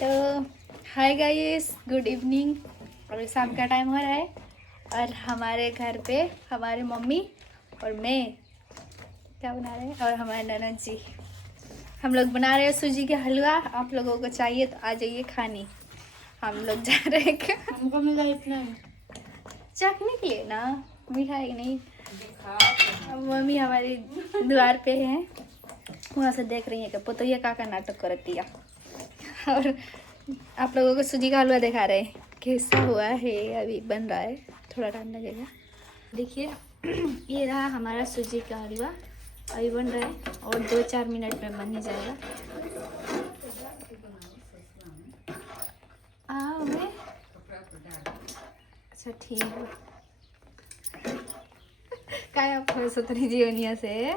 तो hi guys, good evening. और शाम का टाइम हो रहा है और हमारे घर पे हमारी मम्मी और मैं क्या बना रहे हैं, और हमारे ननद जी हम लोग बना रहे हैं सूजी के हलवा। आप लोगों को चाहिए तो आ जाइए खाने। हम लोग जा रहे हैं क्या? हमको मिला इतना चखने के लिए ना, मिठाई नहीं। मम्मी हमारी द्वार पे है, वहाँ से देख रही है कि पुतैया का नाटक कर दिया। और आप लोगों को सूजी का हलवा दिखा रहे हैं कैसा हुआ है। अभी बन रहा है, थोड़ा टाइम लगेगा। देखिए ये रहा हमारा सूजी का हलवा, अभी बन रहा है और 2-4 मिनट में बन ही जाएगा। आओ मैं, अच्छा ठीक है। काय आप सतरी जीवनिया से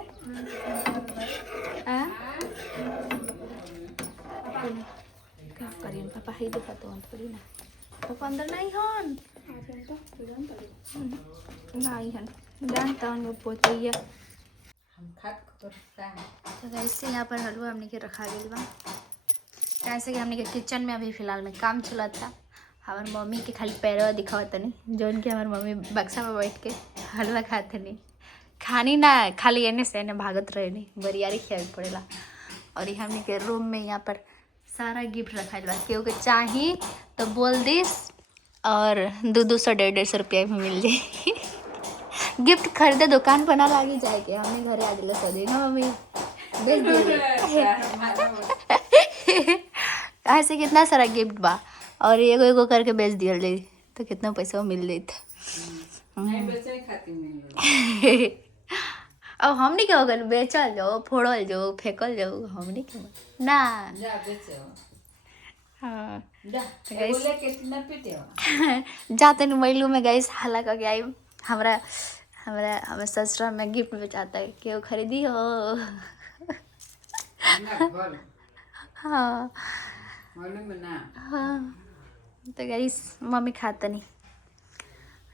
क्या करें पापा, ही देखा तो थोड़ी ना पापा अंदर नहीं हन नहीं हन जानता हूँ वो पोतैया। तो ऐसे यहाँ पर हलवा हमने के रखा गया बा, कैसे कि हमने के किचन में अभी फ़िलहाल में काम चला था। हमारे मम्मी के खाली पैरवा दिखावत नहीं, जो उनके हमारे मम्मी बक्सा में बैठ के हलवा खाते नहीं, खानी ना खाली एने से एने भागत रहे नहीं, बरियारी खियावे पड़ेला। और ये हमने के रूम में यहाँ पर सारा गिफ्ट रखा बा, क्योंकि चाहिए तो बोल दिस और 200 150 रुपया में मिल जाए। गिफ्ट खरीदे दुकान पर ना लागी जाएगी, हमने घरे आ दिला सदी ना मम्मी बेच दिए। ऐसे कितना सारा गिफ्ट बा और एगो एगो करके बेच दिया जाए तो कितना पैसा मिल जाता। अब हमने क्या होगा, बेचल जाओ, फोड़ल जाओ, फेंकल जाओ, हमने क्या ना। हाँ जाते नहीं मैलू में गई हला का आई। हमारा हमारा हमारे ससुरा में गिफ्ट बेचाता है, क्यों खरीदी हो। हाँ हाँ तो गाइस मम्मी खाता नहीं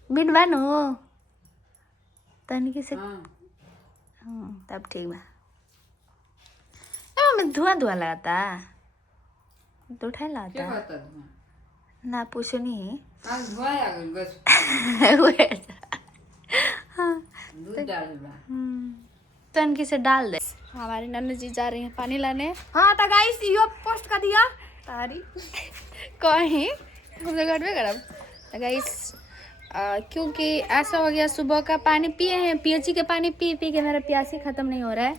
बिन बानो तनिक से। तब ठीक बा। मैं धुआं धुआं लगाता तो उठाए लगाता ना, पूछो नहीं। तनकी से डाल दे। हमारी नन्नू जी जा रही हैं पानी लाने। हाँ तो गाइस यो पोस्ट कर दिया तारी कहीं हम लोग घर में गरम। तो गाइस क्योंकि ऐसा हो गया, सुबह का पानी पिए हैं, पीएचई के पानी पी पी के मेरा प्यास ही ख़त्म नहीं हो रहा है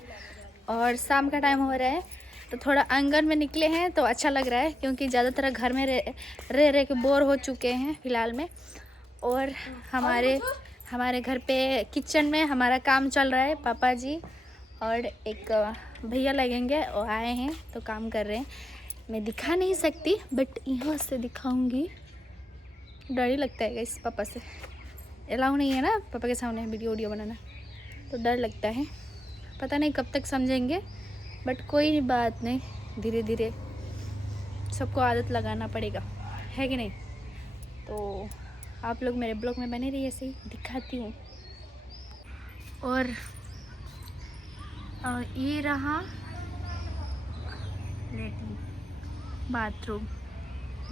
और शाम का टाइम हो रहा है, तो थोड़ा आंगन में निकले हैं तो अच्छा लग रहा है, क्योंकि ज़्यादातर घर में रह के बोर हो चुके हैं फ़िलहाल में। और हमारे घर पे किचन में हमारा काम चल रहा है, पापा जी और एक भैया लगेंगे और आए हैं तो काम कर रहे हैं। मैं दिखा नहीं सकती बट यहाँ से दिखाऊंगी, डर ही लगता है इस पापा से, अलाउ नहीं है ना पापा के सामने वीडियो बनाना, तो डर लगता है। पता नहीं कब तक समझेंगे बट कोई बात नहीं, धीरे धीरे सबको आदत लगाना पड़ेगा, है कि नहीं। तो आप लोग मेरे ब्लॉग में बने रहिए, ऐसे ही दिखाती हूँ। और ये रहा लेटरिन, बाथरूम,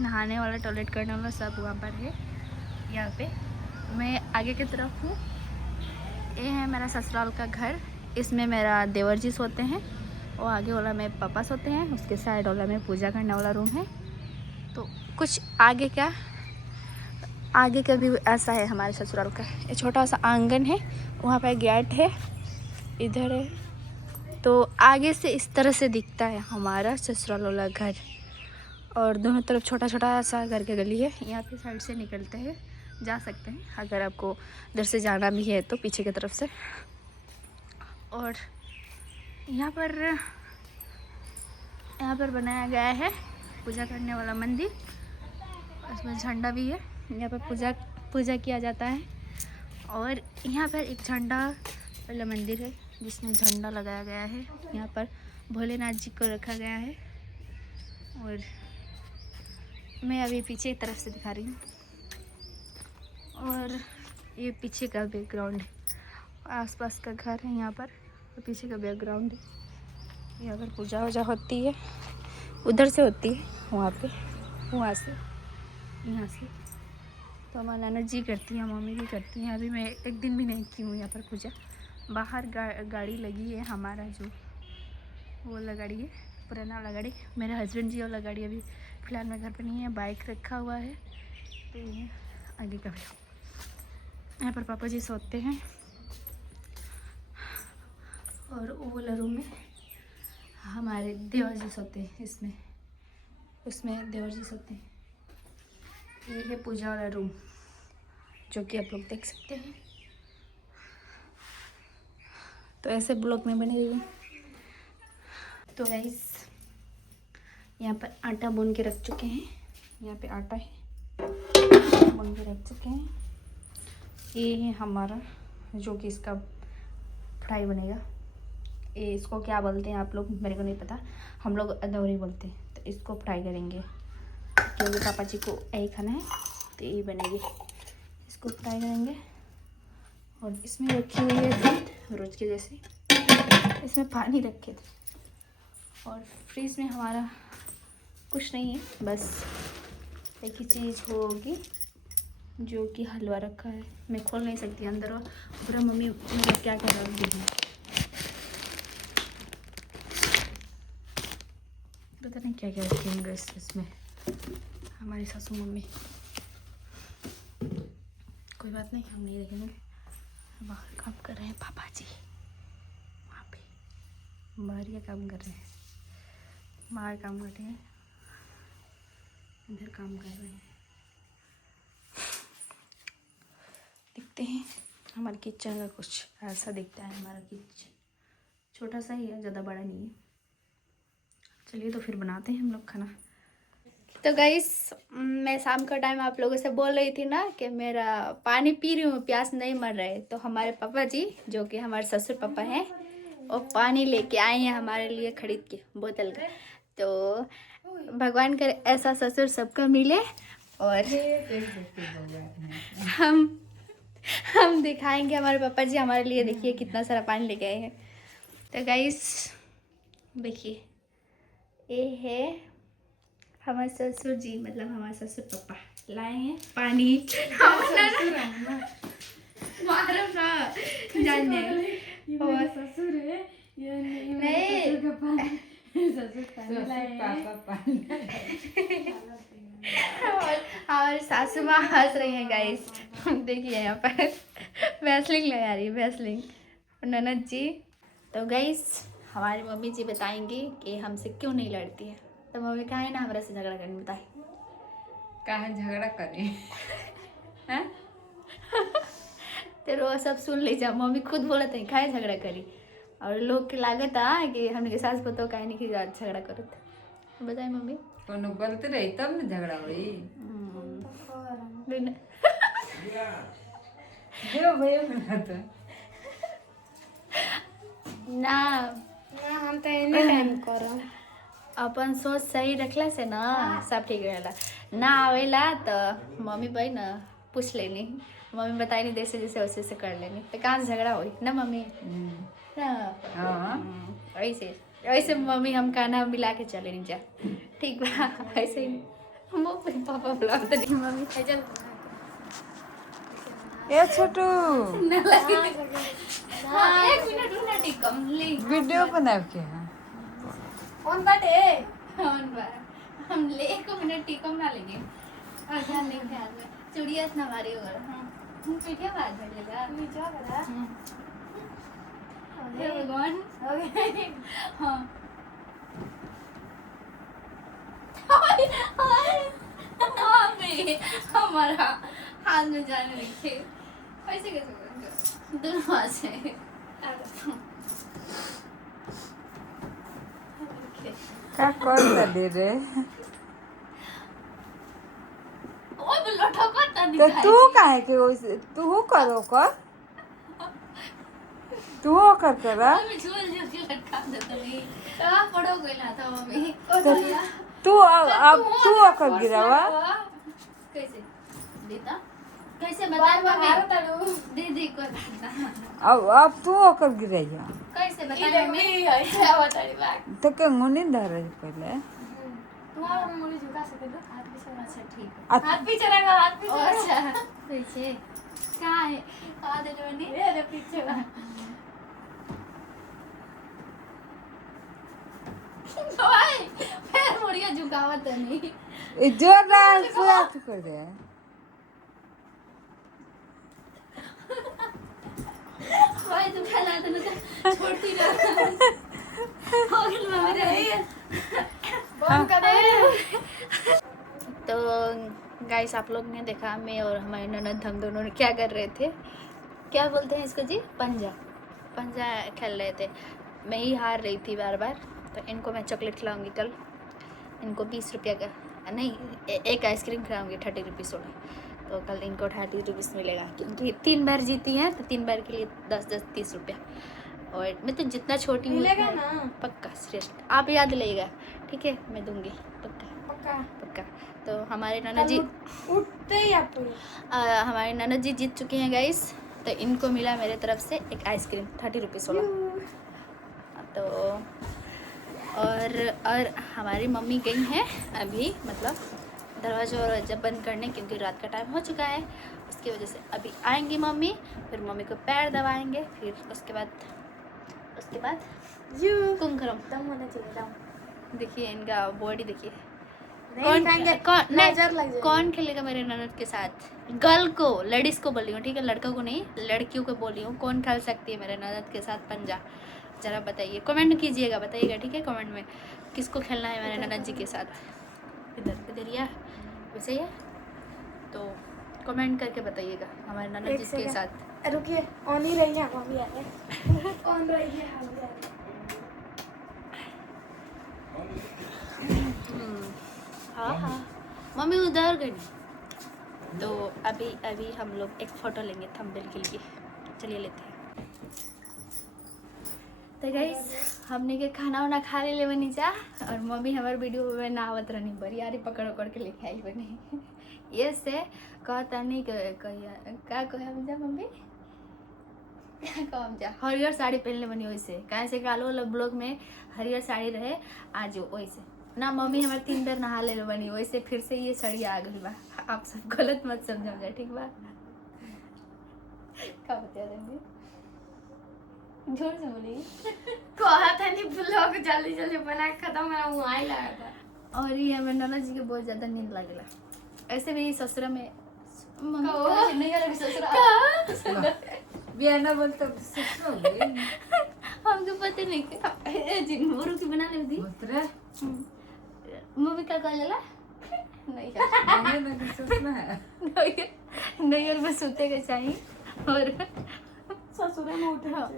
नहाने वाला, टॉयलेट करने वाला सब वहाँ पर है। यहाँ पे मैं आगे की तरफ हूँ, ये है मेरा ससुराल का घर, इसमें मेरा देवर जी सोते हैं, और आगे वाला में पापा सोते हैं, उसके साइड वाला में पूजा करने वाला रूम है। तो कुछ आगे का भी ऐसा है हमारे ससुराल का। ये छोटा सा आंगन है, वहाँ पर गेट है, इधर है, तो आगे से इस तरह से दिखता है हमारा ससुराल वाला घर। और दोनों तरफ छोटा छोटा सा घर के गली है, यहाँ पे साइड से निकलते हैं, जा सकते हैं अगर आपको इधर से जाना भी है तो पीछे की तरफ से। और यहाँ पर बनाया गया है पूजा करने वाला मंदिर, उसमें झंडा भी है, यहाँ पर पूजा किया जाता है। और यहाँ पर एक झंडा वाला मंदिर है जिसमें झंडा लगाया गया है, यहाँ पर भोलेनाथ जी को रखा गया है। और मैं अभी पीछे की तरफ से दिखा रही हूँ, और ये पीछे का बैकग्राउंड है, आसपास का घर है यहाँ पर, और पीछे का बैकग्राउंड है। यहाँ पर पूजा वूजा होती है, उधर से होती है वहाँ पे। वहाँ से, यहाँ से। तो हमारे नाना जी करती हैं, मम्मी भी करती हैं। अभी मैं एक दिन भी नहीं की हूँ यहाँ पर पूजा। बाहर गाड़ी लगी है हमारा, जो वो वाला गाड़ी है, पुराना वाला गाड़ी। मेरे हस्बैंड जी वाला गाड़ी अभी फ़िलहाल मेरे घर पर नहीं है, बाइक रखा हुआ है। तो ये आगे का भी, यहाँ पर पापा जी सोते हैं। और वो वाला रूम में हमारे देवर जी सोते हैं, इसमें, उसमें देवर जी सोते हैं। ये है पूजा वाला रूम, जो कि आप लोग देख सकते हैं। तो ऐसे ब्लॉक में बने रहिए। तो गाइस यहाँ पर आटा बुन के रख चुके हैं, यहाँ पे आटा है, बुन के रख चुके हैं। ये है हमारा, जो कि इसका फ्राई बनेगा। ये इसको क्या बोलते हैं आप लोग, मेरे को नहीं पता, हम लोग अदौरी बोलते हैं। तो इसको फ्राई करेंगे क्योंकि पापा जी को यही खाना है, तो यही बनेगी। इसको फ्राई करेंगे। और इसमें रखी हुई है दूध, रोज के जैसे। इसमें पानी रखे थे। और फ्रीज में हमारा कुछ नहीं है, बस एक ही चीज़ होगी, जो कि हलवा रखा है। मैं खोल नहीं सकती अंदर, और पूरा मम्मी मतलब क्या कर रहा है, पता नहीं क्या क्या रखेंगे इसमें हमारी सासू मम्मी। कोई बात नहीं, हम नहीं देखेंगे। बाहर काम कर रहे हैं पापा जी, वहाँ पे बाहर ये काम कर रहे हैं, बाहर काम कर रहे हैं, इधर काम कर रहे हैं। देखते हैं हमारे किचन का कुछ ऐसा दिखता है। हमारा किचन छोटा सा ही है, ज़्यादा बड़ा नहीं है। चलिए तो फिर बनाते हैं हम लोग खाना। तो गाइस, मैं शाम का टाइम आप लोगों से बोल रही थी ना कि मेरा पानी पी रही हूँ, प्यास नहीं मर रहे। तो हमारे पापा जी, जो कि हमारे ससुर पापा हैं, और पानी लेके आए हैं हमारे लिए खरीद के बोतल का। तो भगवान करे ऐसा ससुर सबका मिले, और हम दिखाएंगे हमारे पापा जी हमारे लिए। देखिए कितना सारा पानी लेके आए हैं। तो गाइस देखिए, ये है हमारे ससुर जी, मतलब हमारे ससुर पापा लाए हैं पानी। जानने ससुर है, और सासू माँ हंस रही है गाइस। देखिए यहाँ पर वैसलिंग लगा रही है, वैसलिंग ननद जी। तो गाइस हमारी मम्मी जी बताएंगी कि हमसे क्यों नहीं लड़ती है। तो मम्मी कहा है ना हमारे से झगड़ा करने, बताए कहाँ झगड़ा करें हैं? तो वो सब सुन लीजिए, मम्मी खुद बोला था काहे झगड़ा करी, और लोग के लागत आ कि हमने सास पतो काहे नहीं कि झगड़ा करो। बताए मम्मी, कोनो गलती रही तब न झगड़ा हुई। ना हम तो एनी टाइम करम, अपन सोच सही रखला से ना सब ठीक रहेला। ना आवेला तो मम्मी भाई ना पूछ लेनी, मम्मी बताई नहीं जैसे जैसे वैसे वैसे कर लेनी। तो कहाँ से झगड़ा हुई ना मम्मी ना। ऐसे ऐसे मम्मी हम खाना मिला के चले नहीं जा, ठीक बा। ऐसे ही पापा बुला तो नहीं मम्मी चल ए छोटू ना लगे। हाँ, एक मिनट टिकम ले वीडियो बनाव के है ऑन बाटे ऑन बा। हम ले एक मिनट टिकम ना लेंगे, और ध्यान लेंगे ध्यान में चुड़िया ना मारी होगा। हम पीठे बात कर लेगा नीचे करा। हे भगवान ओके हां हमारा हाथ में जाने लिखे ऐसे कैसे करेंगे दोनों हाथ से। का कर दे रे ओए लठा को तो तू काहे के ओइसे तू करो कर तू कर करा मैं झूल झूल के लटका देता नहीं आ पड़ो गइला था मम्मी तू अब तू कर गिरावा कैसे देता कैसे बता मम्मी दीदी को बता अब तू कर गिराया कैसे बता मम्मी ऐसे बता रही बात तो के मुनी धरे पहले तुम्हारा मुड़ी झुका सके दो हाथ पीछे। अच्छा ठीक है। हाथ पीछे रहेगा, हाथ पीछे। अच्छा पीछे कहाँ है? हाथ दे बनी अरे पीछे भाई पैर मुड़िया झुकावत नहीं जोरदार पूरा कर दे। भाई तू खेला तो ना छोड़ती रह हो गई मम्मी रे बंद कर दे। तो गाइस आप लोग ने देखा मैं और हमारी ननद हम दोनों ने क्या कर रहे थे, क्या बोलते हैं इसको जी, पंजा खेल रहे थे। मैं ही हार रही थी बार बार, तो इनको मैं चॉकलेट खिलाऊंगी कल। इनको 20 रुपया का नहीं एक आइसक्रीम खिलाऊंगी 30 रुपीज़ वाला। तो कल इनको 30 रुपीज़ मिलेगा क्योंकि 3 बार जीती हैं, तो 3 बार के लिए 10-10 30 रुपया। और मैं तो जितना छोटी हूँ मिलेगा ना? पक्का सीरियस आप याद लेगा, ठीक है मैं दूंगी पक्का पक्का पक्का। तो हमारे ननद जी उठते ही आप हमारे ननद जी जीत चुके हैं गाइस, तो इनको मिला मेरे तरफ से एक आइसक्रीम 30 रुपीज़ वाला। तो और हमारी मम्मी गई हैं अभी मतलब दरवाज़ा बंद करने, क्योंकि रात का टाइम हो चुका है। उसकी वजह से अभी आएंगी मम्मी, फिर मम्मी को पैर दबाएंगे, फिर उसके बाद कुमकुम दम होना चाहिए दम। देखिए इनका बॉडी देखिए। कौन खेलेगा मेरे ननद के साथ? गर्ल को, लेडीज़ को बोली हूँ, ठीक है, लड़कों को नहीं, लड़कियों को बोली हूँ। कौन खेल सकती है मेरे ननद के साथ पंजा? ज़रा बताइए, कमेंट कीजिएगा, बताइएगा, ठीक है, कमेंट में किसको खेलना है मेरे ननद जी के साथ। इधर या वैसे ही है, तो कमेंट करके बताइएगा हमारे ननद जी के साथ। रुकिए ऑन ही रही है मम्मी आ रहे ऑन रही है हाँ मम्मी उधर गई। तो अभी हम लोग एक फ़ोटो लेंगे थंबनेल के लिए, चलिए लेते हैं। तो गाइस हमने के खाना वाना खा ले बनी जा, और मम्मी हमारे वीडियो में ना आवत रहनी बड़ी यारी पकड़ के लेके आई बनी ये से कहता नहीं क्या कह जा मम्मी कम जा हरियर साड़ी पहनले बनी वैसे, कहे से कालो वाला ब्लॉग में हरियर साड़ी रहे आज वैसे ना। मम्मी हमारे 3 बार नहा ले बनी वैसे, फिर से ये साड़ी आ गई बा। आप सब गलत मत समझो, ठीक बा? क्या बता देंगे जोर से बोली कहा था नहीं ब्लॉग जल्दी जल्दी बना के खत्म करा वहाँ ही लगा था। और ये हमारे नाना जी के बहुत ज्यादा नींद लगेला। ऐसे भी ससुरा में नहीं अलग ससुरा बियाना बोलते ससुर हो गई हमको पता नहीं क्या जी मोरू की बना ले दी मम्मी क्या कह जाला नहीं नहीं और बस सोते के चाहिए। और ससुर में उठा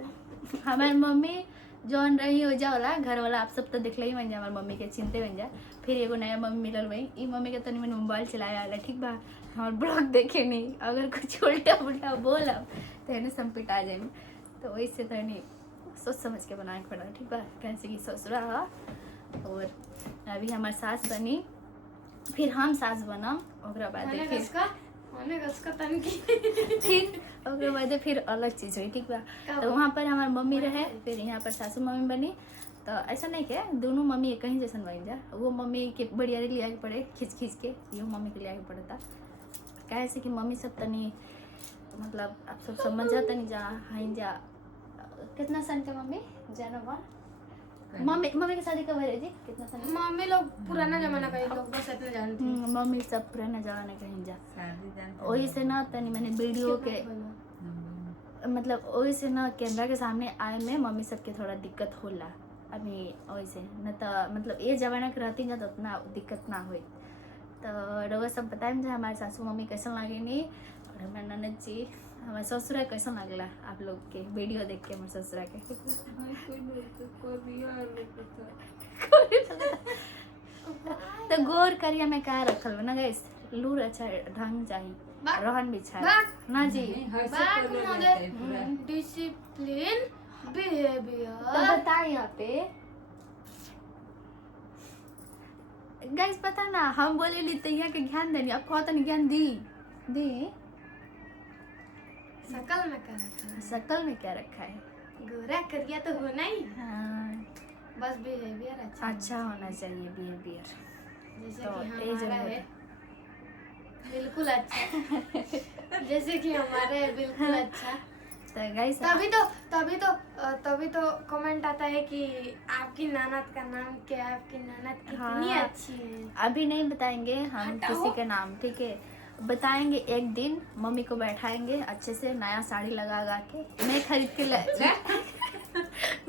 हमारी मम्मी जौन रही हो जाला घर वाला आप सब तो देखले ही बन जा, हमारी मम्मी के चिंते बन जा। फिर एगो नया मम्मी मिलल भाई, ई मम्मी के तनी मैंने मोबाइल चलाया वाला, ठीक बा, हमारे ब्लॉग देखे नहीं, अगर कुछ उल्टा पुल्टा बोला तो है संपिट आ जाए। तो वैसे तो नहीं सोच समझ के बनाए पड़ा, ठीक बा, कैसे कि ससुरा है। और अभी हमारे सास बनी, फिर हम सास बनम, ओकरा बाद फिर अलग चीज़ हुई, ठीक बा। तो वहाँ पर हमारी मम्मी रहे, फिर यहाँ पर सासू मम्मी बनी। तो ऐसा नहीं कि दोनों मम्मी एक ही जैसन बन जा, वो मम्मी के बढ़िया लिया के पड़े खींच के, यो मम्मी के लिया के पड़ता। कैसे कि मम्मी सब तनी मतलब आप सब समझ जाता नहीं जा हाइन जा कितना सन के मम्मी जाना बा मम्मी की शादी कब है जी? कितना सन? मम्मी लोग पुराना जमाना का लोग बस इतना जानती हैं। मम्मी सब पुराना जमाना का हिंजा, वही से ना तनी मैंने वीडियो के मतलब वही से ना कैमरा के सामने आए में मम्मी सबके थोड़ा दिक्कत होला अभी, वैसे न तो मतलब ये जमाना के रहती ना तो उतना दिक्कत ना हुई। तो रउआ सब बताएं जो हमारे सासू मम्मी कैसन लगे नहीं, और हमारे ननद जी हमारे ससुरा कैसन लगला आप लोग के वीडियो देख के हमारे ससुरा के। तो गोर करिया में क्या रखल ना गैस, लूर अच्छा ढंग चाहिए, रहन भी चाहिए ना जी, डिसिप्लिन बिहेवियर। तो बताइए यहाँ पे गाइस, पता ना हम बोले ली तैयार के ज्ञान देनी, आपको तो नहीं ज्ञान दी शकल में क्या रखा है? शकल में क्या रखा है? गोरा करिया तो होना ही, हाँ बस बिहेवियर अच्छा होना चाहिए बिहेवियर। जैसे तो कि ये हमारा जरूर है बिल्कुल अच्छा। जैसे कि हमारा है बिल्कुल अच्छा। तो गाइस तभी तो कमेंट आता है कि आपकी ननद का नाम क्या है, आपकी ननद कितनी हाँ, अच्छी है। अभी नहीं बताएंगे हम हटाओ। किसी के नाम, ठीक है? बताएंगे एक दिन, मम्मी को बैठाएंगे अच्छे से, नया साड़ी लगा के मैं खरीद के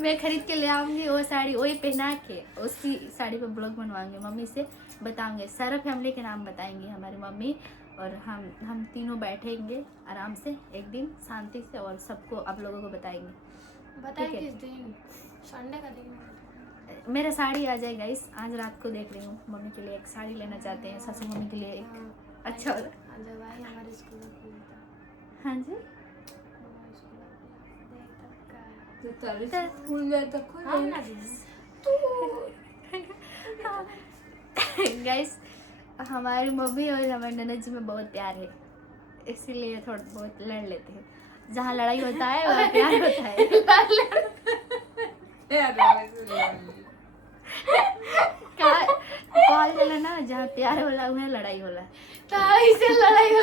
मैं खरीद के ले आऊंगी वो साड़ी, वही पहना के उसकी साड़ी पे ब्लॉग बनवाएंगे, मम्मी से बताऊंगे, सारा फैमिली के नाम बताएंगे हमारी मम्मी, और हम तीनों बैठेंगे आराम से एक दिन शांति से, और सबको आप लोगों को बताएंगे। बताए ठीक है। किस दिन? संडे का दिन। मेरा साड़ी आ जाएगा इस, आज रात को देख रही हूँ, मम्मी के लिए एक साड़ी लेना चाहते हैं, सासू मम्मी के लिए एक अच्छा वाला। जब आई हमारे स्कूल का हाँ जी, खुल जाए तो खुल हाँ जाए। ना दीदी। गाइस हमारी मम्मी और हमारे ननद जी में बहुत प्यार है, इसीलिए थोड़ा बहुत लड़ लेते हैं, जहाँ लड़ाई होता है वहाँ प्यार होता है। कॉल चला ना, जहाँ प्यार होला वहाँ लड़ाई होला। इसे लड़ाई हो।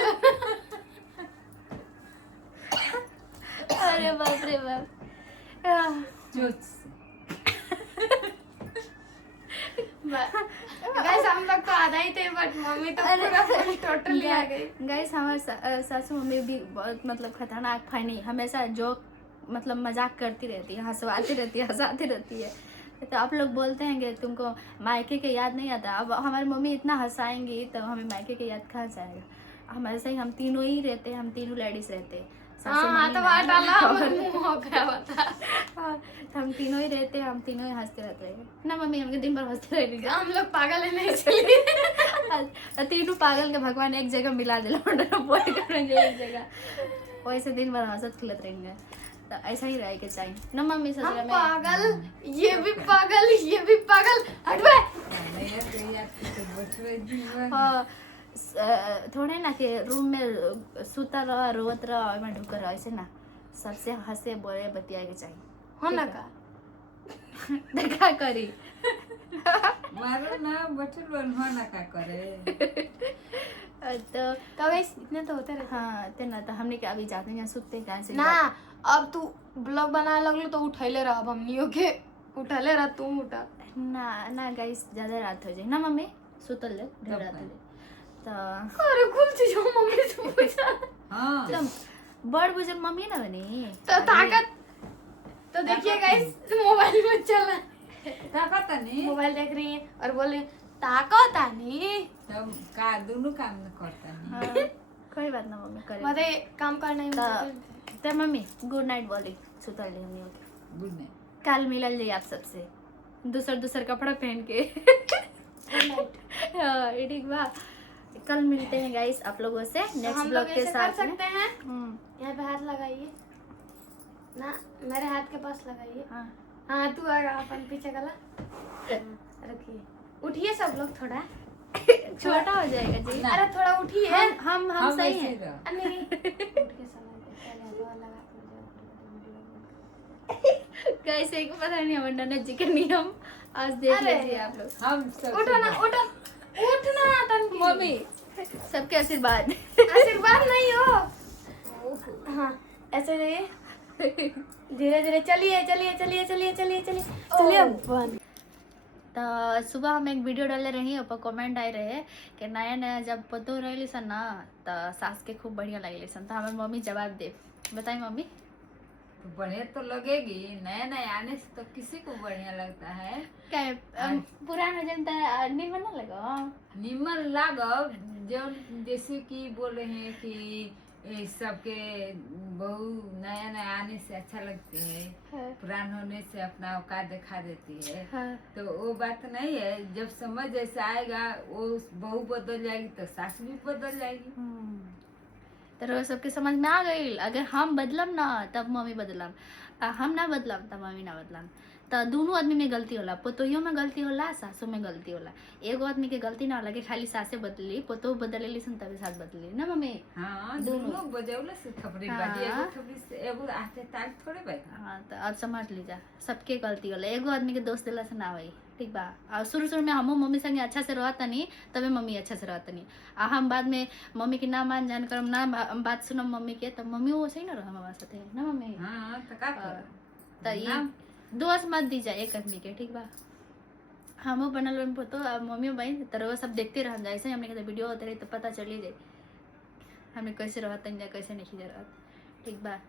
अरे बाप रे बाप। गाइस हम लोग तो आधा ही थे, बट मम्मी तो पूरा फुल टोटली आ गई। गाइस हमारे सासू मम्मी भी बहुत मतलब खतरनाक फनी, हमेशा जोक मतलब मजाक करती रहती है, हंसवाती रहती है, हंसाती रहती है। तो आप लोग बोलते हैं कि तुमको मायके के याद नहीं आता, अब हमारी मम्मी इतना हंसाएंगी तो हमें मायके के याद कहाँ से आएगा। हम ऐसे ही हम तीनों ही रहते हैं, हम तीनों लेडीज रहते हैं। सासू हाँ मम्मी तो ना- डाला मुंह हो गया बता। हाँ, तो हम तीनों ही रहते हैं, हम तीनों ही हंसते रहते हैं ना मम्मी, हमके दिन भर हंसते रहेंगे। हम लोग पागल है नहीं इसलिए। तीनों पागल के भगवान एक जगह मिला दिला एक जगह, वैसे दिन भर हंसत खिलत रहेंगे। तो ऐसा ही रहे के चाहिए ना मम्मी, हम ससुरा में। पागल, ये भी पागल, ये भी पागल। हट बे। हाँ, थोड़े ना कि रूम में सुता रह रोत रह में ढुक रह, ऐसे ना सबसे हंसे बोले बतिया के चाहिए। हो ना का देखा करी। मारो ना बटल बनवा ना का करे। तो गाइस इतने तो होते रहते हाँ तेना तो हमने क्या अभी जाते हैं सुतते कहाँ से ना। अब तू ब्लॉग बनाए लगलो तो उठैले रह, अब हमनियो के उठले रह, तुम उठा। ना गाइस ज्यादा रात हो जाए ना मम्मी, सुतल ले ढेर रात हो जाए तो अरे खुल चीज मम्मी से पूछा। हाँ तो बड़ बुजुर्ग मम्मी ना बनी तो ताकत तो देखिए गाइस मोबाइल में चला, ताकत नहीं मोबाइल देख रही है और बोल रही ताकत आनी। तब का दोनों काम न करता नहीं। हाँ, कोई बात ना मम्मी करे बताइए काम करना ही तो मम्मी गुड नाइट बोली, सुतल ले हमनी के, गुड नाइट। कल मिलल जाए आप सबसे दूसर कपड़ा पहन के। हाँ ठीक बा, कल मिलते हैं गाइस आप लोगों से नेक्स्ट हम ब्लॉग लोग के ऐसे कर साथ में। सकते हैं, यहाँ पे हाथ लगाइए ना, मेरे हाथ के पास लगाइए। हाँ हाँ तू आगा अपन पीछे गला रखिए, उठिए सब लोग थोड़ा, छोटा हो जाएगा जी। अरे थोड़ा उठिए। हम सही ऐसे हैं। रहो। नहीं उठ के सब लोग पहले हवा लगा के कैसे को पता नहीं हमारे ननद जी के नियम, आज देख अरे। लीजिए आप लोग। हम सब उठो ना, उठना तन की मम्मी सबके आशीर्वाद। आशीर्वाद नहीं हो। हाँ ऐसे जाइए, धीरे धीरे चलिए चलिए चलिए चलिए चलिए चलिए चलिए बन। तो सुबह हम एक वीडियो डाले रही, ऊपर कमेंट आए रहे कि नया नया जब पतो रही सन ना तो सास के खूब बढ़िया लगे सन, तो हमारे मम्मी जवाब दे, बताई मम्मी। तो बढ़िया तो लगेगी, नया नया आने से तो किसी को बढ़िया लगता है। क्या पुराना जनता निमन ना लगा। निमन लागब जो जैसे कि बोल रहे हैं कि सबके बहू नया नया आने से अच्छा लगते हैं, पुरान होने से अपना औकात दिखा देती है। हाँ। तो वो बात नहीं है, जब समझ जैसे आएगा वो बहू बदल जाएगी तो सास भी बदल जाएगी। तो रोज सबके समझ में आ गई, अगर हम बदलम ना तब मम्मी बदलम, हम ना बदलम तब मम्मी ना बदलम। तो दोनों आदमी में गलती होला, पोतोहियों में गलती होला, सासों में गलती होला। एगो आदमी के गलती ना होला कि खाली सासे बदली, पोतो बदलेली सन तभी सास बदली ना मम्मी। हाँ दोनों। दोनों बजौले से थपड़ी हाँ। बाजी, एगो थपड़ी से एगो आते ताल थोड़े बाजी। हाँ तो अब समझ लीजिए सबके गलती होला, एगो आदमी के दोस्त दिला से ना होई, ठीक बा। और शुरू में हमो मम्मी संगे अच्छा से रहत नहीं, तबे मम्मी अच्छा से रहत नहीं। आ हम बाद में मम्मी की ना मान जान कर ना बात सुनम मम्मी के, तब मम्मी वो सही ना रह हमारे साथे ना मम्मी। हाँ तो का कर तो ये दोस्त मत दी जाए एक आदमी के, ठीक बा। हमो बनल बन फोटो अब मम्मी बहन तरह सब देखते रह जाए, ऐसे हमने कहते वीडियो होते रही तो पता चली जाए हमने कैसे रहत या कैसे नहीं रहत, ठीक बा।